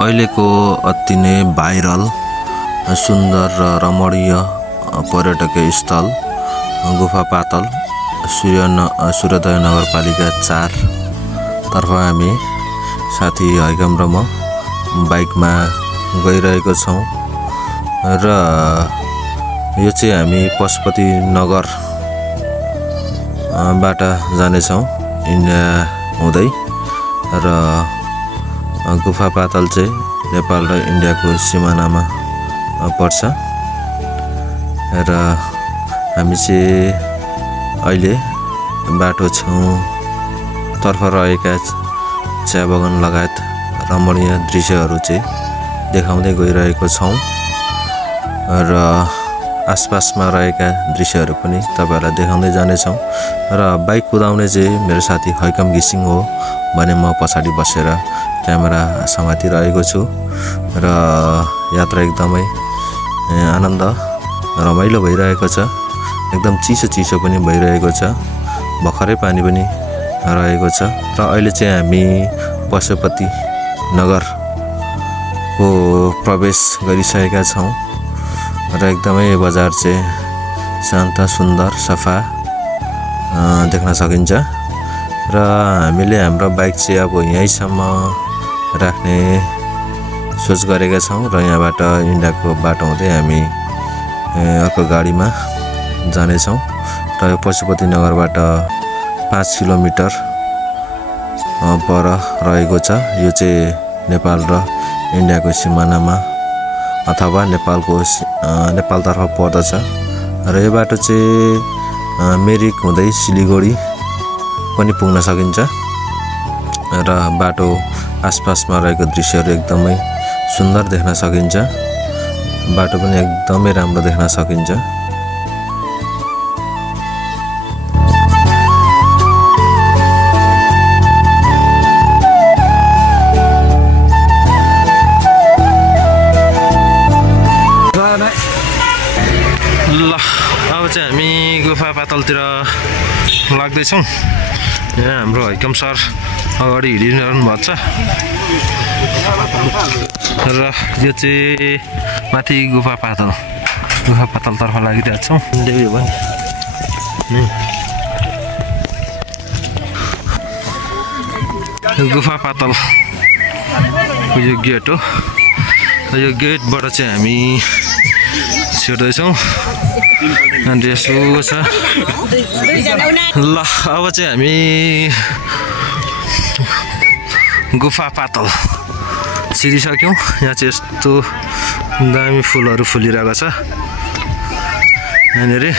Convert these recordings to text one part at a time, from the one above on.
अहिलेको अति नै भाइरल सुन्दर र रमणीय पर्यटकीय स्थल गुफा पातल सूर्योदय नगरपालिका 4 तर्फ हामी साथी हैकम र म बाइकमा गइरहेको छौं र यो चाहिँ हामी पशुपति नगर बाट जाने छौं इन्डिया हुँदै र गुफा पातल चाहिँ नेपाल र इन्डियाको सीमानामा पर्छ र हामी चाहिँ अहिले बाटो छेउ तर्फ रहेका चिया बगान लगायत रमणीय दृश्यहरू चाहिँ देखाउँदै गइरहेको छौं र आसपासमा रहेका दृश्यहरू पनि तपाईहरुलाई देखाउँदै जाने छौं र बाइक कुदाउने चाहिँ मेरो साथी हैकम घिसिङ हो भने म पछाडी बसेर क्यामेरा समातिरहेको छु र यात्रा एकदमै आनन्द रमाइलो भइरहेको छ एकदम चिसो पनि भइरहेको छ भर्खरै पानी पनि रहेको छ र अहिले चाहिँ हामी पशुपति नगर को प्रवेश गरिसकेका छौं र एकदमै बजार चाहिँ शान्त सुन्दर सफा देख्न सकिन्छ र हामीले हाम्रो बाइक चाहिँ अब यहीसम्म राख्ने सोच गरेका छौं र यहाँबाट इन्डियाको बाटो हुँदै हामी अर्को गाडीमा जाने छौं र पशुपति नगरबाट 5 किलोमिटर पर रहेको छ यो चाहिँ नेपाल र इन्डियाको सीमानामा अथवा नेपालतर्फ पर्दछ र यो बाटो चाहिँ मेरिक हुँदै सिलिगुडी पनि पुग्न सकिन्छ र बाटो आसपासमा रहेको दृश्यहरू एकदमै सुन्दर देख्न सकिन्छ बाटो पनि एकदमै राम्रो देख्न सकिन्छ ल अब चाहिँ हामी गुफा पातलतिर लाग्दै छौं यहाँ हाम्रो हैकम सर अगाडि हिँडिरहनु भएको छ र यो चाहिँ माथि गुफा पातलतर्फ लागिरहेको छौं गुफा पातल यो गेट हो यो गेटबाट चाहिँ हामी छिर्दै छौं अनि यसो छ ल अब चाहिँ हामी गुफा पातल छिरिसक्यौं यहाँ चाहिँ यस्तो दामी फुलहरू फुलिरहेको छ यहाँनेरि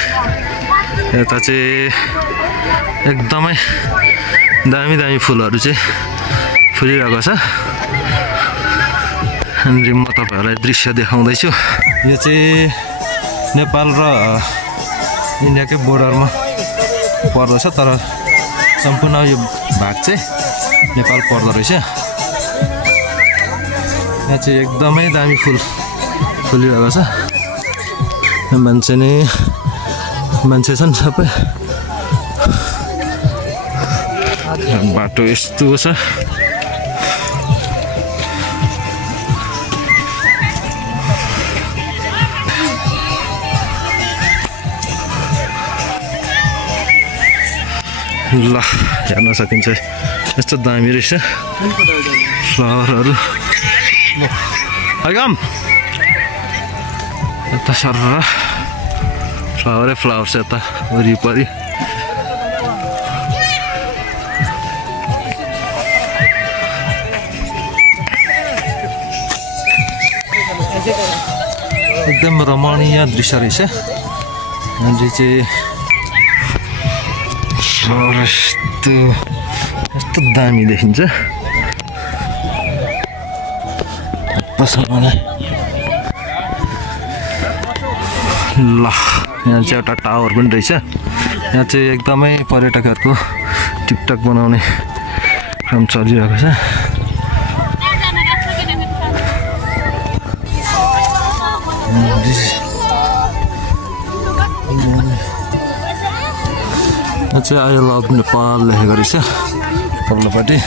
यता चाहिँ एकदमै दामी फुलहरू चाहिँ फुलिरहेको छ अनि म तपाईहरुलाई दृश्य देखाउँदै छु यो चाहिँ नेपाल र इन्डियाकै बोर्डरमा पर्दछ तर सम्पूर्ण यो भाग चाहिँ नेपाल पर्दो रहेछ यहाँ चाहिँ एकदमै दामी फुल फुलिरहेको छ मान्छे छन् सबै बाटो यस्तो छ ल हेर्न सकिन्छ यस्तो दामी रहेछ फ्लावरहरू हैकम यता सर फ्लावर छ यता वरिपरि एकदम रमणीय दृश्य रहेछ अनि चाहिँ यस्तो दामी देखिन्छ ल यहाँ चाहिँ एउटा टावर पनि रहेछ यहाँ चाहिँ एकदमै पर्यटकहरूको टिकटक बनाउने काम चलिरहेको छ चाहिँ आई लभ नेपाल लेखेको रहेछ तल्लोपट्टि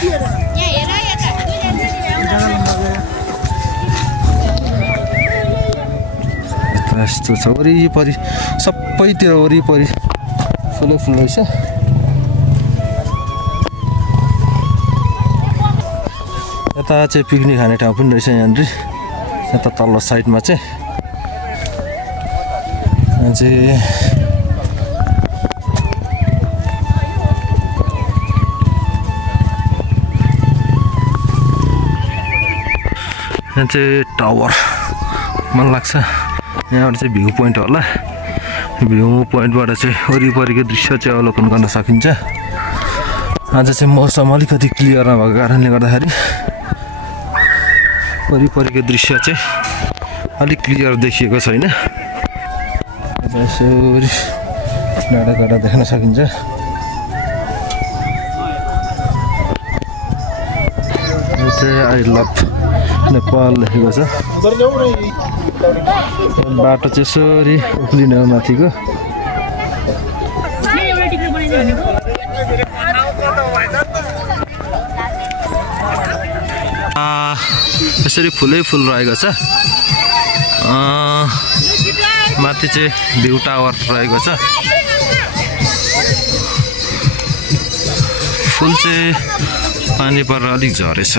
यस्तो छ वरिपरि सबैतिर वरिपरि फुलै फुल रहेछ यता चाहिँ पिकनिक खाने ठाउँ पनि रहेछ यहाँनिर यता तल्लो साइडमा चाहिँ यहाँ चाहिँ टावर मन लाग्छ यहाँबाट चाहिँ भ्यू पोइन्ट होला भ्यू पोइन्टबाट चाहिँ वरिपरिको दृश्य चाहिँ अवलोकन गर्न सकिन्छ आज चाहिँ मौसम अलिकति क्लियर नभएको कारणले गर्दाखेरि वरिपरिको दृश्य चाहिँ अलिक क्लियर देखिएको छैन यसो डाँडा काँडा देख्न सकिन्छ यो चाहिँ आई लभ नेपाल लेखेको छ बाटो चाहिँ यसरी उक्लिने हो माथिको यसरी फुलै फुल रहेको छ माथि चाहिँ भ्यू टावर रहेको छ फुल चाहिँ पानी परेर अलिक झरेछ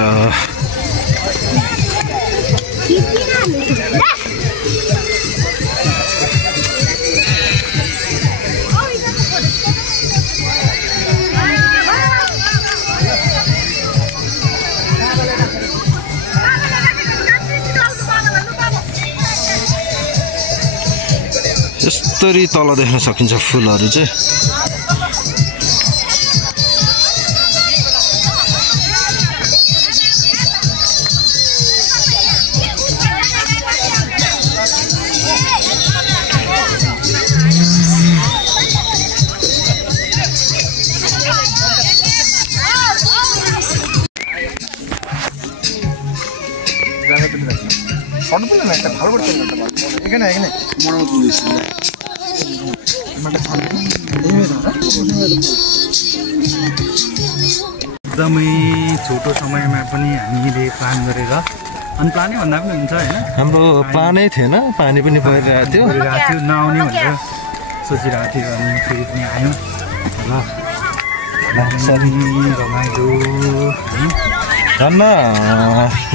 यस्तरी तल देख्न सकिन्छ फुलहरू चाहिँ एकदमै छोटो समयमा पनि हामीले प्लान गरेर अनप्लानै भन्दा पनि हुन्छ होइन हाम्रो प्लानै थिएन पानी पनि परिरहेको थियो नआउने भनेर सोचिरहेको थियो अनि फेरि पनि आयौँ रमाइलो धन्न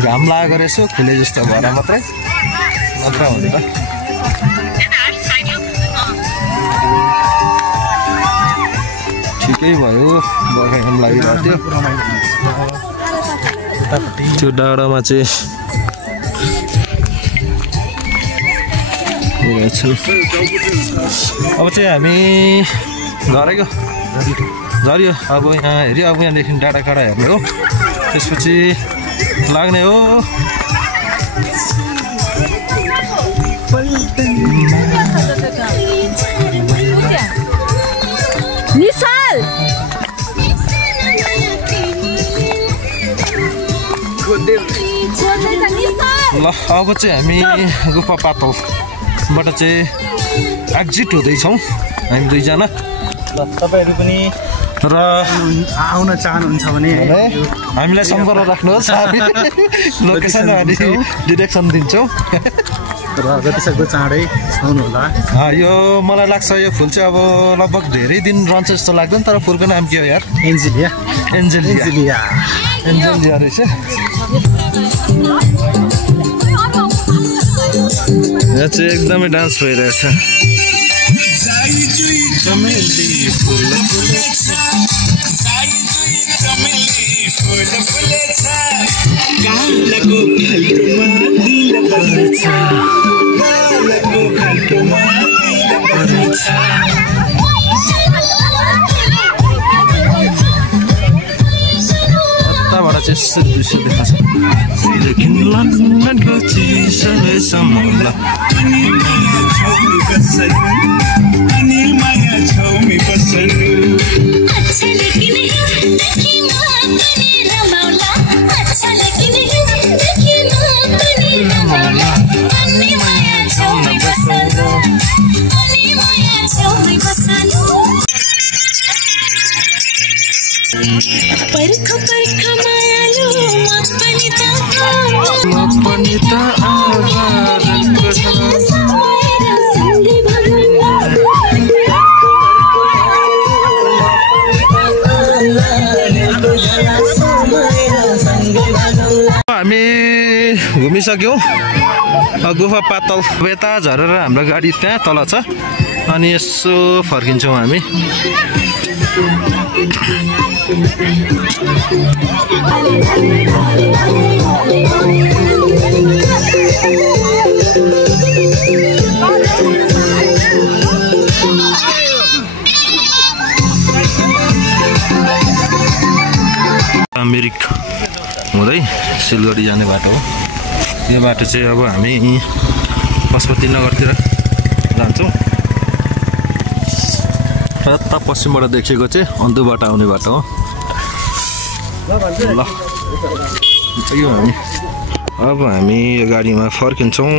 घाम लागेको रहेछ खुले जस्तो भएर मात्रै नत्र हुँदैन ठिकै भयो बर्खा घाम लागिरहेको थियो त्यो डाँडामा चाहिँ अब चाहिँ हामी झरेको झऱ्यो अब यहाँ हेऱ्यो अब यहाँदेखि डाँडा काँडा हेर्ने हो त्यसपछि लाग्ने हो ल अब चाहिँ हामी गुफा पातलबाट चाहिँ एक्जिट हुँदैछौँ हामी दुईजना तपाईँहरू पनि र आउन चाहनुहुन्छ भने हामीलाई सम्पर्क राख्नुहोस् लोकेसन हामी डिरेक्सन दिन्छौँ र जतिसक्दो चाँडै आउनु होला यो मलाई लाग्छ यो फुल चाहिँ अब लगभग धेरै दिन रहन्छ जस्तो लाग्दैन तर फुलको नाम के हो यार एन्जेलिया एन्जेलिया एन्जेलिया रहेछ यहाँ चाहिँ एकदमै डान्स भइरहेछ कताबाट चाहिँ यसरी दृश्य देख्न सक्छ लेकिन लन्डनको चिसोले सम्हाला परख मायालु मपनिता आवाज घुमिसक्यौँ गुफा पातल यता झरेर हाम्रो गाडी त्यहाँ तल छ अनि यसो फर्किन्छौँ हामी मिरिक हुँदै सिलगढी जाने बाटो हो यो बाटो चाहिँ अब हामी पशुपति नगरतिर जान्छौँ यता पश्चिमबाट देखेको चाहिँ अन्धुबाट आउने बाटो हो ल यो हामी अब हामी यो गाडीमा फर्किन्छौँ